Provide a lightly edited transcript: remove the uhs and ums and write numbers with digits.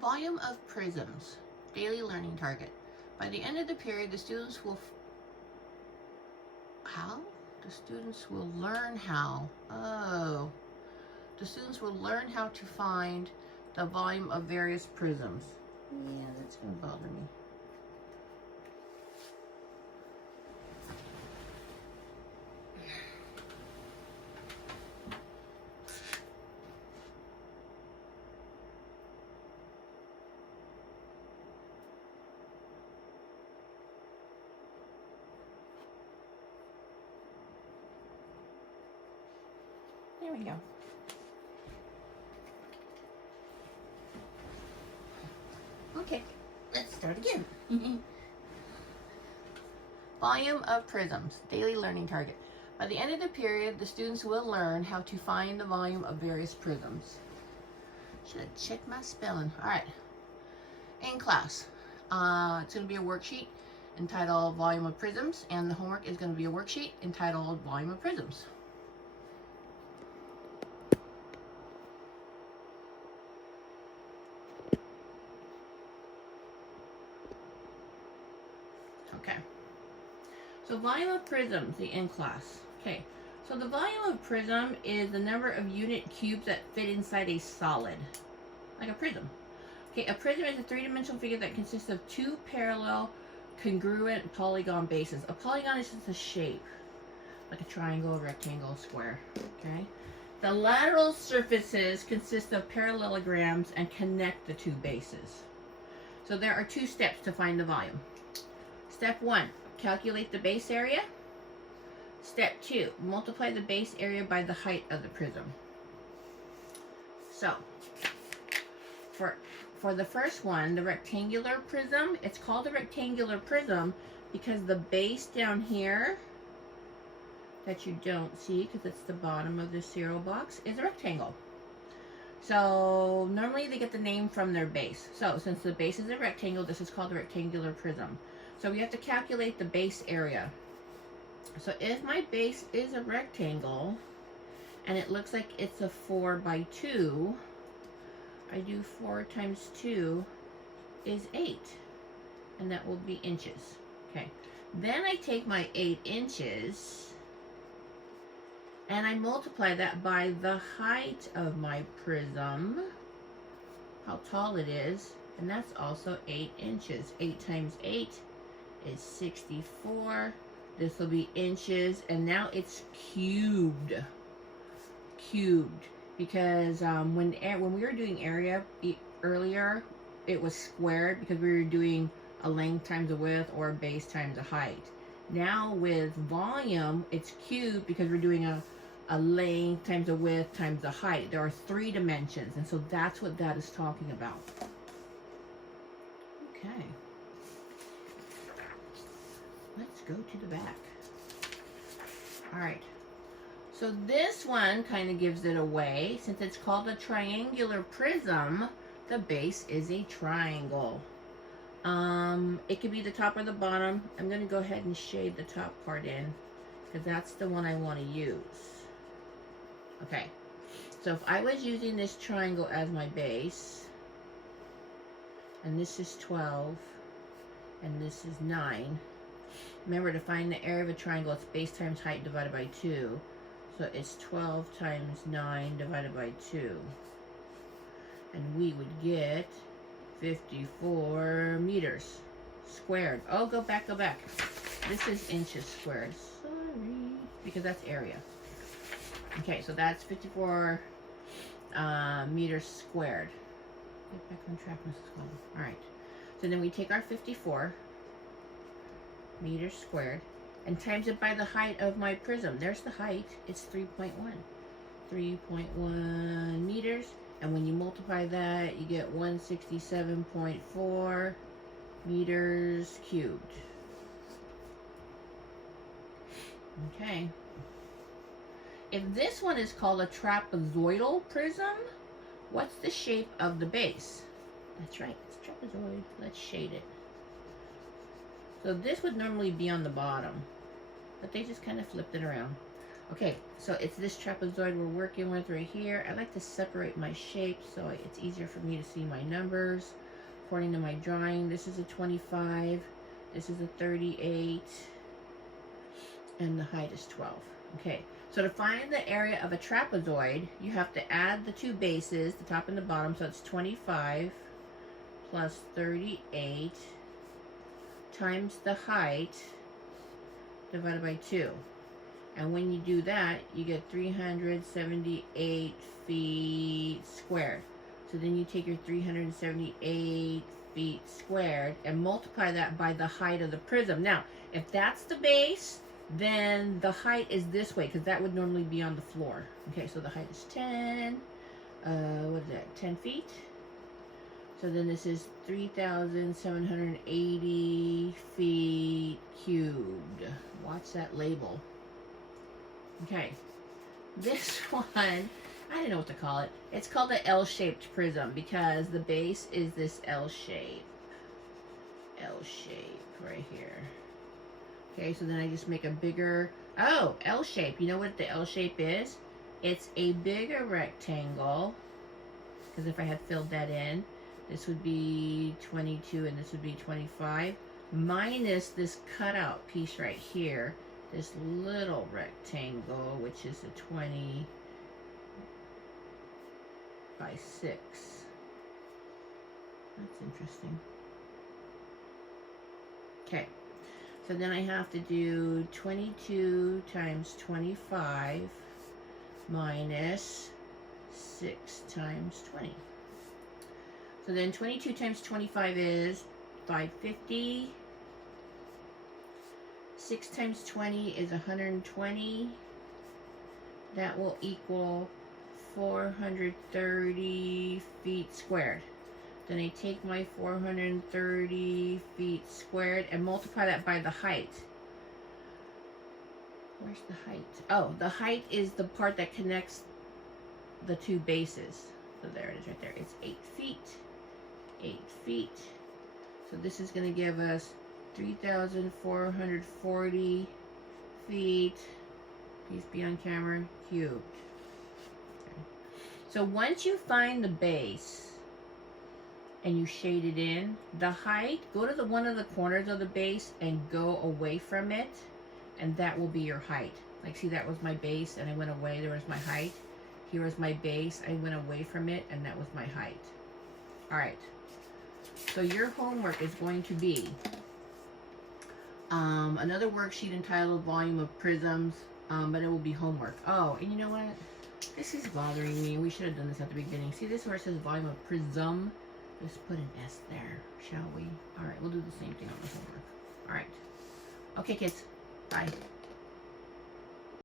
Volume of prisms, daily learning target. By the end of the period, the students will The students will learn how. Oh. The students will learn how to find the volume of various prisms. Yeah, that's going to bother me. There we go. Okay, let's start again. Volume of prisms, daily learning target. By the end of the period, the students will learn how to find the volume of various prisms. Should have checked my spelling. All right. In class, it's going to be a worksheet entitled Volume of Prisms, and the homework is going to be a worksheet entitled Volume of Prisms. Okay. So volume of prisms, the in class. Okay. So the volume of prism is the number of unit cubes that fit inside a solid, like a prism. Okay, a prism is a three-dimensional figure that consists of two parallel congruent polygon bases. A polygon is just a shape, like a triangle, rectangle, square. Okay. The lateral surfaces consist of parallelograms and connect the two bases. So there are two steps to find the volume. Step 1, calculate the base area. Step 2, multiply the base area by the height of the prism. So, for the first one, the rectangular prism, it's called a rectangular prism because the base down here that you don't see because it's the bottom of the cereal box is a rectangle. So normally they get the name from their base. So since the base is a rectangle, this is called a rectangular prism. So we have to calculate the base area. So if my base is a rectangle and it looks like it's a 4 by 2, I do 4 times 2 is 8, and that will be inches. Okay, then I take my 8 inches and I multiply that by the height of my prism, how tall it is, and that's also 8 inches. 8 times 8 is 64. This will be inches, and now it's cubed. Because when we were doing area earlier, it was squared because we were doing a length times a width or a base times a height. Now with volume, it's cubed because we're doing a length times a width times a height. There are 3 dimensions, and so that's what that is talking about. Okay. Let's go to the back. All right. So this one kind of gives it away. Since it's called a triangular prism, the base is a triangle. It could be the top or the bottom. I'm going to go ahead and shade the top part in because that's the one I want to use. Okay. So if I was using this triangle as my base, and this is 12, and this is 9. Remember, to find the area of a triangle, it's base times height divided by 2. So it's 12 times 9 divided by 2. And we would get 54 meters squared. Oh, go back. This is inches squared. Sorry. Because that's area. Okay, so that's 54 meters squared. Get back on track, Mrs. Collins. All right. So then we take our 54 meters squared and times it by the height of my prism. There's the height. It's 3.1. 3.1 meters. And when you multiply that, you get 167.4 meters cubed. Okay. If this one is called a trapezoidal prism, what's the shape of the base? That's right, it's trapezoid. Let's shade it. So this would normally be on the bottom, but they just kind of flipped it around. Okay, so it's this trapezoid we're working with right here. I like to separate my shapes so it's easier for me to see my numbers. According to my drawing, this is a 25, this is a 38, and the height is 12. Okay, so to find the area of a trapezoid, you have to add the two bases, the top and the bottom, so it's 25 plus 38 times the height divided by 2. And when you do that, you get 378 feet squared. So then you take your 378 feet squared and multiply that by the height of the prism. Now, if that's the base, then the height is this way, because that would normally be on the floor. Okay, so the height is 10, what is that, 10 feet? So then this is 3,780 feet cubed. Watch that label. Okay, this one, I don't know what to call it. It's called the L-shaped prism because the base is this L shape. L-shape right here. Okay, so then I just make a bigger, oh, L-shape. You know what the L-shape is? It's a bigger rectangle, because if I had filled that in, this would be 22 and this would be 25, minus this cutout piece right here, this little rectangle, which is a 20 by 6. That's interesting. Okay, so then I have to do 22 times 25 minus 6 times 20. So then 22 times 25 is 550. 6 times 20 is 120. That will equal 430 feet squared. Then I take my 430 feet squared and multiply that by the height. Where's the height? Oh, the height is the part that connects the two bases. So there it is right there. It's 8 feet. 8 feet. So this is going to give us 3,440 feet, please be on camera, cubed. Okay. So once you find the base and you shade it in, the height, go to one of the corners of the base and go away from it, and that will be your height. Like, see, that was my base and I went away, there was my height. Here was my base, I went away from it, and that was my height. All right, so your homework is going to be another worksheet entitled Volume of Prisms, but it will be homework. Oh, and you know what? This is bothering me. We should have done this at the beginning. See this where it says Volume of Prism? Just put an S there, shall we? All right, we'll do the same thing on the homework. All right. Okay, kids. Bye.